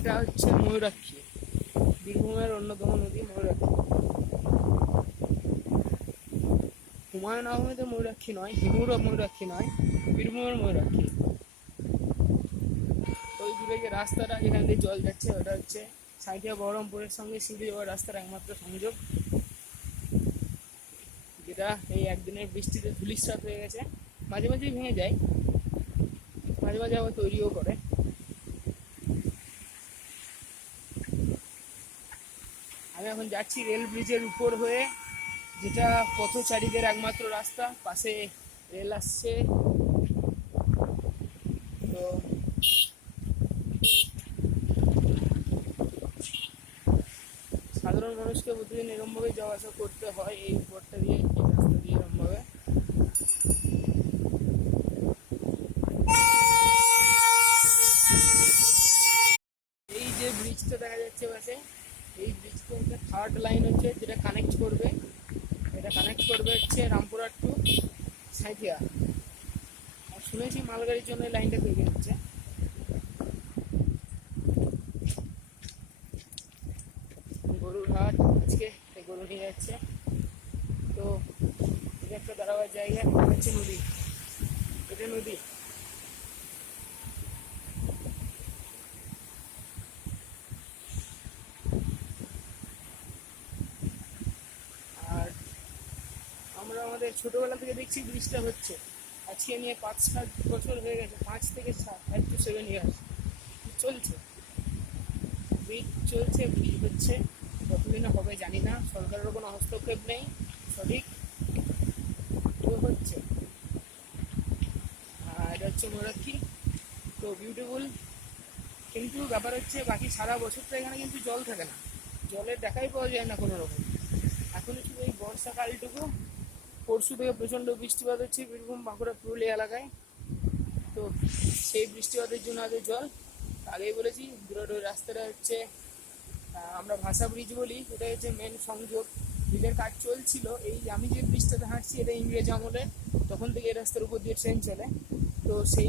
এটা হচ্ছে ময়ূরাক্ষী, বীরভূমের অন্যতম নদী ময়ূরাক্ষী। হুমায়ুন আহমেদের ময়ূরাক্ষী নয়, হিমুর ময়ূরাক্ষী নয়, বীরভূমের ময়ূরাক্ষী। ওই দূরে যে রাস্তাটা যেখান দিয়ে জল যাচ্ছে ওটা হচ্ছে সাঁইথিয়া বহরমপুরের সঙ্গে সিঁড়ি যাওয়ার রাস্তার একমাত্র সংযোগ, যেটা এই একদিনের বৃষ্টিতে ধূলিসাৎ হয়ে গেছে। মাঝে মাঝেই ভেঙে যায়, মাঝে মাঝে আবার তৈরিও করে। আমি এখন যাচ্ছি রেল ব্রিজের উপর হয়ে, যেটা পথচারীদের একমাত্র রাস্তা। পাশে রেল আসছে, তো সাধারণ মানুষকে প্রতিদিন এরমভাবে যাওয়া আসা করতে হয় এই পথটা দিয়ে, এই রাস্তা দিয়ে এরমভাবে। এই যে ব্রিজটা দেখা যাচ্ছে পাশে, এই ব্রিজটা হচ্ছে থার্ড লাইন হচ্ছে, যেটা কানেক্ট করবে, এটা কানেক্ট করবে হচ্ছে রামপুরহাট টু সাঁইথিয়া। আর শুনেছি মালগাড়ির জন্য এই লাইনটা তৈরি হচ্ছে। গরুর হাট আজকে, গরু নিয়ে যাচ্ছে। তো এটা একটা দাঁড়াবার জায়গা, এটা হচ্ছে নদী, এটা নদী। আর আমরা আমাদের ছোটবেলা থেকে দেখছি ব্রিজটা হচ্ছে, আজকে নিয়ে 5-7 বছর হয়ে গেছে, 5 থেকে 7 চলছে, ব্রিজ চলছে, ব্রিজ হচ্ছে। কতদিনে হবে জানি না, সরকারেরও কোনো হস্তক্ষেপ নেই সঠিক, তো হচ্ছে। আর এটা হচ্ছে ময়ূরাক্ষী, তো বিউটিফুল। কিন্তু ব্যাপার হচ্ছে বাকি সারা বছরটা এখানে কিন্তু জল থাকে না, জলের দেখাই পাওয়া যায় না কোনো রকম। এখন শুধু এই বর্ষাকালটুকু, পরশু থেকে প্রচণ্ড বৃষ্টিপাত হচ্ছে বীরভূম, বাঁকুড়া, পুরুলিয়া এলাকায়। তো সেই বৃষ্টিপাতের জন্য আগে জল, আগেই বলেছি দুটো রাস্তাটা হচ্ছে আমরা ভাষা ব্রিজ বলি, এটা হচ্ছে মেন সংযোগ। ব্রিজের কাজ চলছিল, এই আমি যে ব্রিজটাতে হাঁটছি এটা ইংরেজ আমলে, তখন থেকে এই রাস্তার উপর দিয়ে ট্রেন চলে। তো সেই